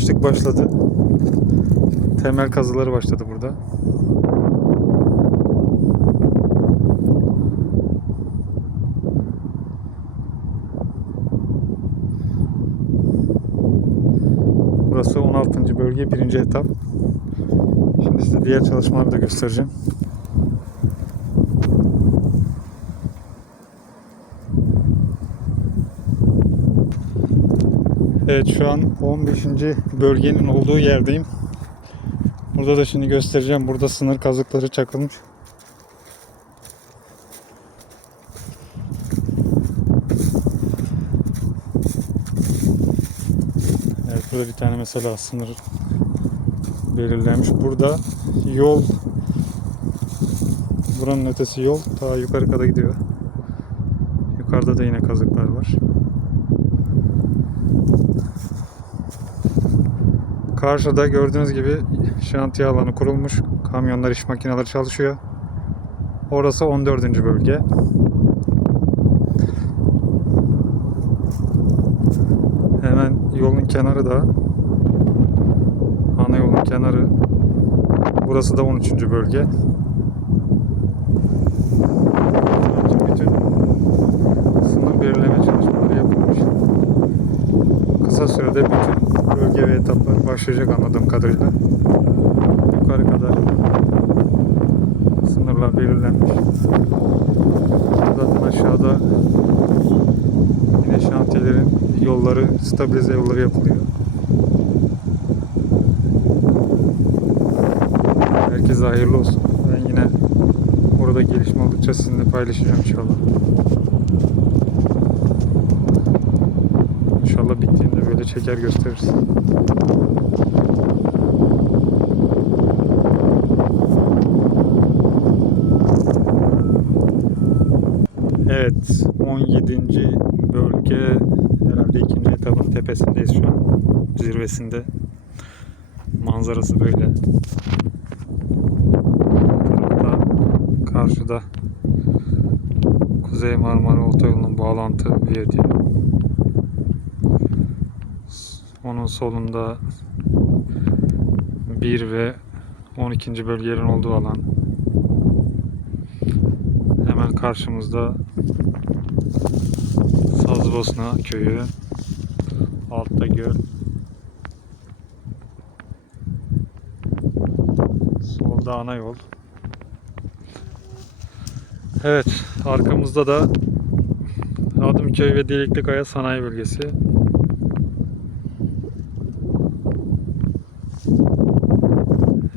demiştik başladı. Temel kazıları başladı burada. Burası 16. bölge 1. etap. Şimdi size diğer çalışmaları da göstereceğim. Evet şu an 15. bölgenin olduğu yerdeyim. Burada da şimdi göstereceğim. Burada sınır kazıkları çakılmış. Evet burada bir tane mesela sınır belirlenmiş. Burada yol buranın ötesi yol ta yukarı kadar gidiyor. Yukarıda da yine kazıklar var. Karşıda gördüğünüz gibi şantiye alanı kurulmuş. Kamyonlar, iş makineleri çalışıyor. Orası 14. bölge. Hemen yolun kenarı da ana yolun kenarı. Burası da 13. bölge. Bütün sınır belirleme çalışmaları yapılmış. Kısa sürede bütün bölge ve etaplar başlayacak anladığım kadarıyla. Yukarı kadar sınırlar belirlenmiş. Zaten aşağıda yine şantiyelerin yolları, stabilize yolları yapılıyor. Herkese hayırlı olsun. Ben yine orada gelişme oldukça sizinle paylaşacağım inşallah. İnşallah bittiğinde böyle çeker gösteririz. Evet, 17. bölge herhalde ikinci etapın tepesindeyiz şu an. Zirvesinde. Manzarası böyle. Burada karşıda Kuzey Marmara Otoyolu'nun bağlantı viyadüğü. Onun solunda 1 ve 12. bölgelerin olduğu alan. Hemen karşımızda Sazbosna köyü. Altta göl. Solda ana yol. Evet, arkamızda da Adımköy ve Deliklikaya sanayi bölgesi.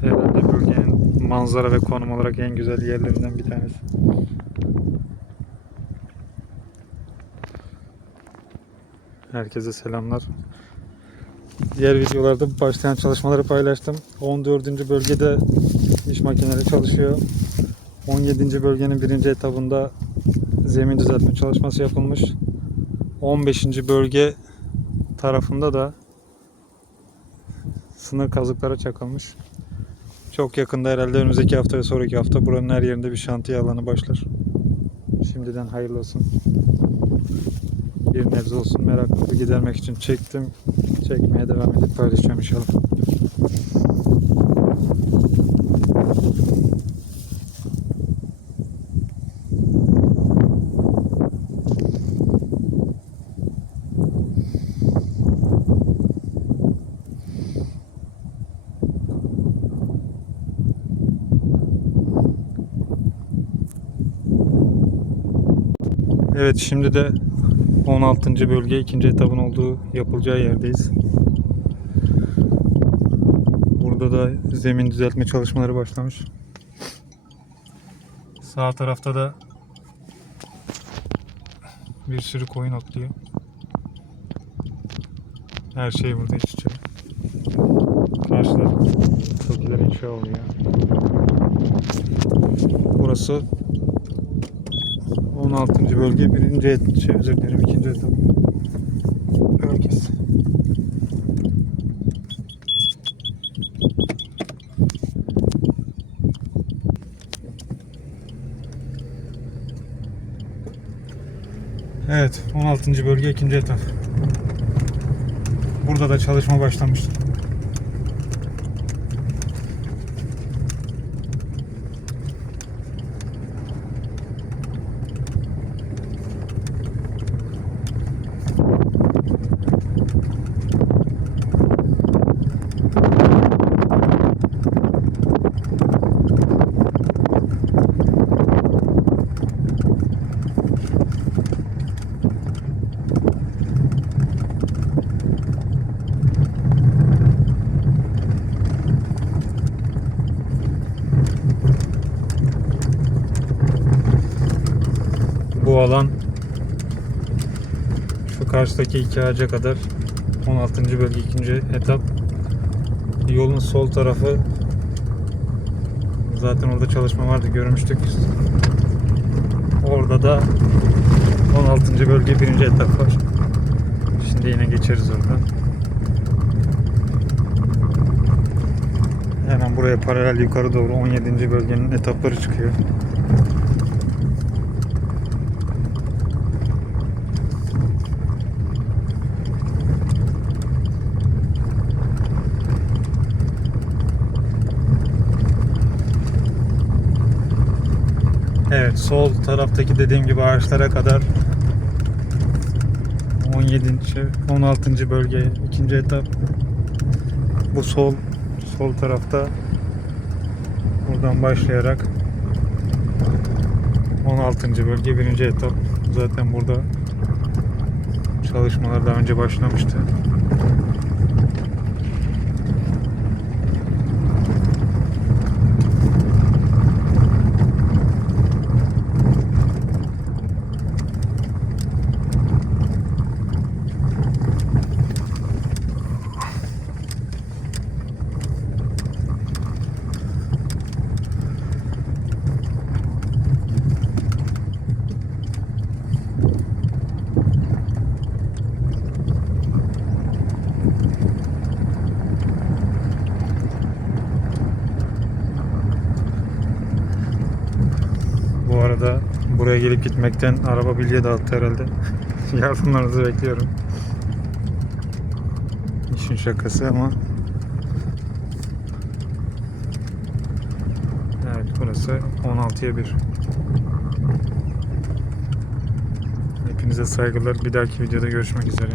Herhalde bölgenin manzara ve konum olarak en güzel yerlerinden bir tanesi. Herkese selamlar. Diğer videolarda başlayan çalışmaları paylaştım. 14. bölgede iş makineleri çalışıyor. 17. bölgenin birinci etabında zemin düzeltme çalışması yapılmış. 15. bölge tarafında da sınır kazıklara çakılmış. Çok yakında herhalde önümüzdeki hafta ve sonraki hafta buranın her yerinde bir şantiye alanı başlar. Şimdiden hayırlı olsun. Bir nebze olsun meraklı gidermek için çektim. Çekmeye devam edip paylaşacağım inşallah. Evet şimdi de 16. bölge ikinci etabın olduğu yapılacağı yerdeyiz. Burada da zemin düzeltme çalışmaları başlamış. Sağ tarafta da bir sürü koyun otluyor. Her şey burada iç içe. Karşıda çok güzel inşa oluyor. Burası 16. bölge 1. et, şey özür dilerim 2. etap bölgesi. Evet 16. bölge 2. etap. Burada da çalışma başlamıştır. Alan şu karşıdaki iki ağaca kadar 16. bölge 2. etap yolun sol tarafı zaten orada çalışma vardı görmüştük orada da 16. bölge 1. etap var şimdi yine geçeriz oradan hemen buraya paralel yukarı doğru 17. bölgenin etapları çıkıyor Evet sol taraftaki dediğim gibi ağaçlara kadar 17. 16. bölge ikinci etap bu sol sol tarafta buradan başlayarak 16. bölge birinci etap zaten burada çalışmalar daha önce başlamıştı. Bu arada buraya gelip gitmekten araba bilye dağıttı herhalde. Yardımlarınızı bekliyorum. İşin şakası ama Evet burası 16'ya 1 Hepinize saygılar. Bir dahaki videoda görüşmek üzere.